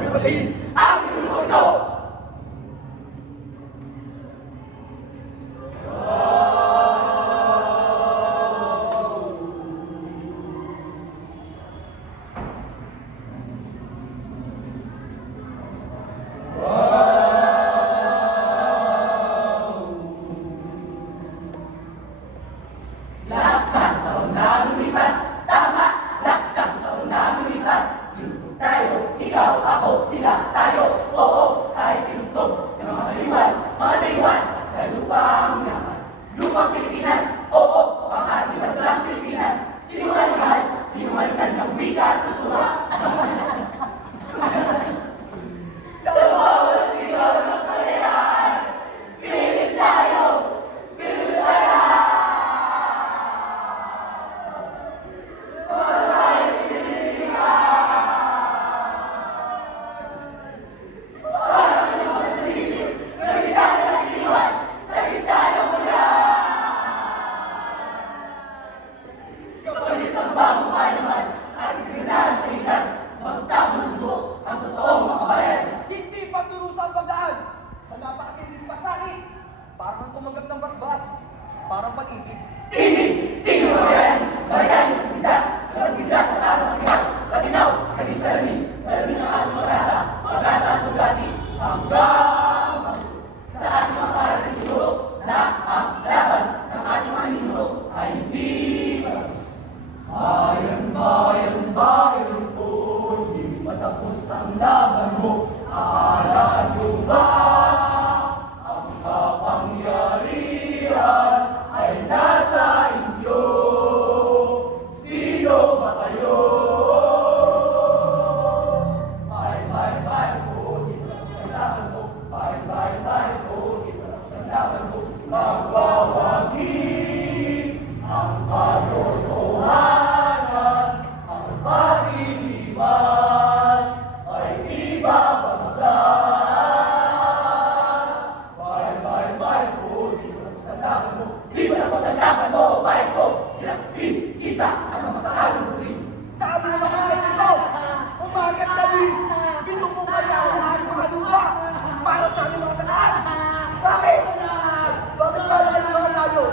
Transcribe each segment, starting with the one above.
kami patayin ang pinulong ito! Laksang taon na lumipas, tama! Laksang taon na lumipas, pinutog tayo, ikaw, ako, sila, tayo, oo, tayo pinutog ng mga layuan, sa lupang naman. Lupang Pilipinas, oo, panghati bansang Pilipinas, sinungalingan ng wika at kultura. Sa bawat sigaw ng kalayahan, pilit tayo, pilit tayo! Kapalit ng bagong kaalaman at isinarahan sa ilan, magtamundo ang totoong mga bayan. Hindi pagdurusa ang pagdaan sa napakatinding pasakit. Parang tumagat ng basbas. Parang pag-ibig. Tingin mga bayan, bayan ng pindas sa tamang ikaw, patinaw, naging salamin ng ating pag-asa at pagdati, hanggang sa ating mga parating duro na ang laban ng ating mga ninuno ay hindi tapos. Bayan po, di matapos ang laban mo. Akala nyo ba ang kapangyarihan ay nasa inyo? Sino ba kayo? Bye po, di matapos ang laban mo. Bye po, di matapos ang laban mo. Magwawagi ang katotohanan, ang kaliliman ay di babagsak. Bye po, di mo tapos ang laban mo. Di mo tapos ang laban mo, bye po. Silang spin, sisa, at ang masakalang muli. Sabi ng mga ito, umagat kami. Binubungkan niya ang aming mga lupa para sa aming mga sakaan. Bakit? Bakit para kami mga tayo?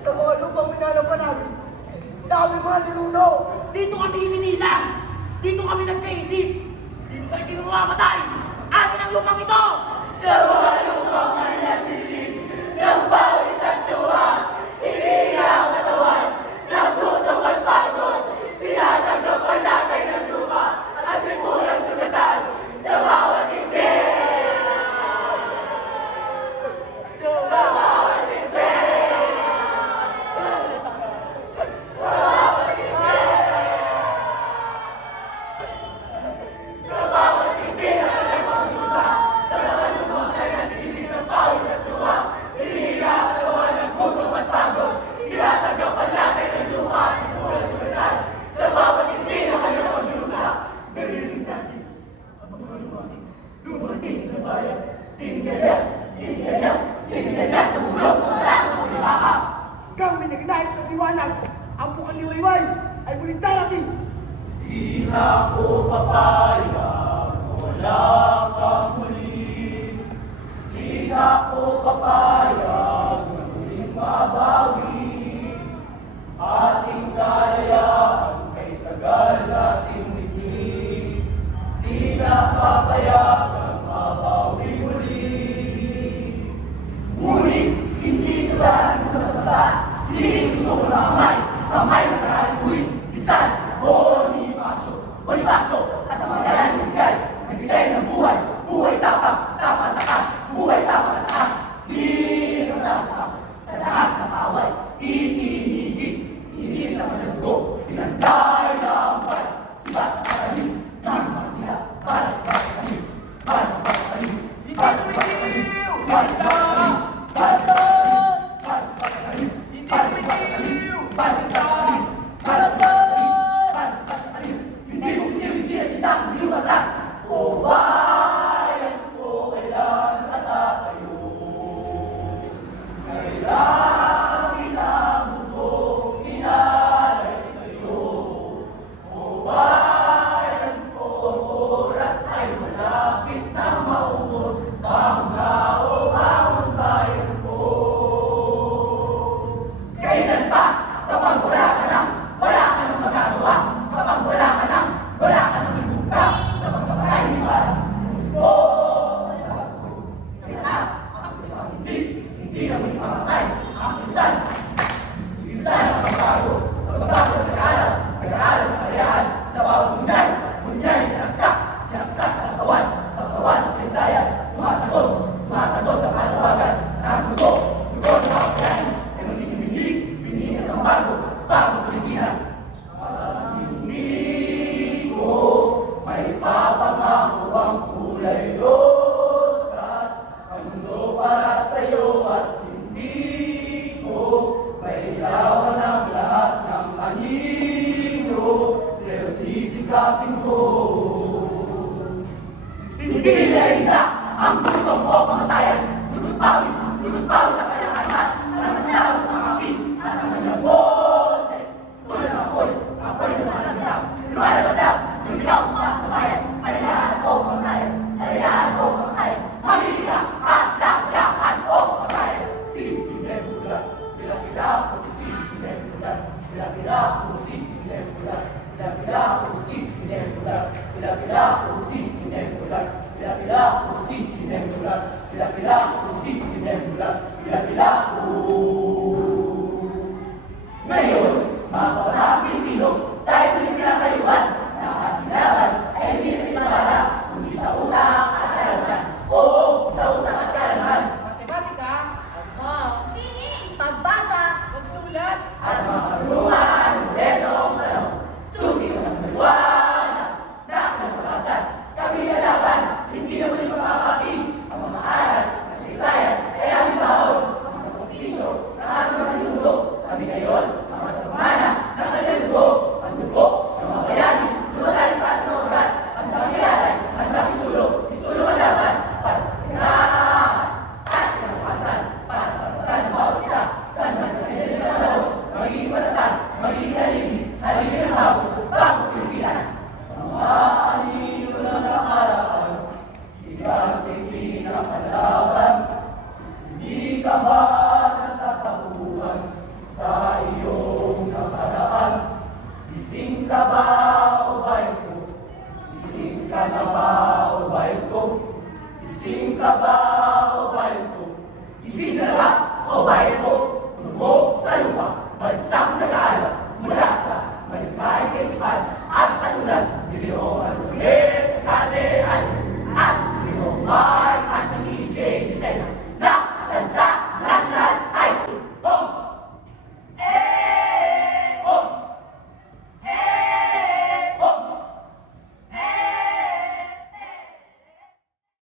Sa mga lupang minalapan namin. Sa aming mga ninuno. Dito kami hininilang! Dito kami nagkaisip! Dito kami kinumamatay! Amin ang lupang ito! Sa mga lupang nananatiling ng pawis at tuwa, hindi na ang katawan, nagutom at pagod, tinatanggap ang lagay ng lupa at ipulang sugatan sa bawat ibig. Sa bawat ibig. Sa bawat ibig. Sa bawat ibig na nagpapagdusa, sa mga lupang nananatiling ng pawis at tuwa, hindi na ang katawan, nagutom at pagod, tinatanggap ang lagay ng lupa at ipulang sugatan sa bawat ibig na kanilang pagdusa. Narinig natin ang mga lumating na bayan. Tinggalas sa bulong sa malang ng pagkakaka. Kang minagnais sa liwanag, ang bukang liwayway ay muling darating. Di na ako papayag na wala kang muli. Di na ako papayag na muling mabawi. Ating kalayaan kay tagal nating naging. Di na papayagan mabawi muli. Ngunit hindi ko dahil masasasaan. Hindi gusto ko na kamay na nakalimbuin. Bisan, Bonifacio, at ang mga nagbigay ng buhay, buhay tapang takas, buhay tapang at taas. Di nasa sa taas ng away, itinigis sa managdo, pinantay ng bayan, sibat at kalim, ng mga tila, para sa bayan kalim, para sa bayan kalim, para sa bayan kalim, para sa bayan kalim, para sa bayan kalim, para sa bayan kalim, para sa bayan kalim, para sa bayan kalim, para sa bayan kalim. Hindi na sila, hindi matras. O bayan ko, kailan natatayo? Kailan inabuto, inalay sa'yo? O bayan ko, ang oras ay wala. sa katawan ng saysayan, tumatagos sa panawagan, ng dugo ng mga kabayan, ay binigyan sa bagong Pilipinas. At hindi ko may papangako ang kulay rosas, ang mundo para sa'yo at hindi ko may ilawan ang lahat ng anino, pero sisikapin ko. Hindi na ang butong o pamatayan, dugot pawis sa kanyang atas, ang masayaw sa mga api at ang kanyang boses. Tulad ng apoy na lumalagandang, sumigaw para sa bayan, hayaan o pamatayan, mamili ka, kalayahan o pamatayan. Sisilem bulan, pila-pila ko sisilem bulan, pila-pila ko sisilem bulan, pila-pila ko sisilem bulan, pila-pila ko sisilem bulan, pila-pila ko sisilem bulan, pila-pila ko sisilem bulan, pila-pila ko. Ngayon, mga kabataan Pilipino, tayo tuloy pinakayuan na ang ating laban ay hindi na sa espada, kundi sa utang at kaalaman. Oo, sa utang at kaalaman. Matematika, Singing, pagbasa, pagsulat, At mga karunungan ng modernong panahon, susi sa mas maliwanag na pinagpakasan. Kami lalaban, hindi na muli makakapi. Ang mga aral at saysayan ay aming baon. Ang mga sakripisyo ng aming mga ninuno. Kami ngayon, ang matagmana ng kanyang dugo. Ang dugo ng mga bayani, lumatali sa ating mga ugat. Ang pangyayaran, handang isulo ang laban para sa sinahan at pinagpakasan, para sa pagkatan ng bawat isa. Saan man ang kanyang panahon, magiging matatag, magiging haligi ng bagong Pilipinas. Mga anino na nakaraan, higanting ang kalaban. Hindi ka ba natatapuan sa iyong nakaraan? Gising ka ba o bayan ko? Gising ka na ba o bayan ko? Gising ka ba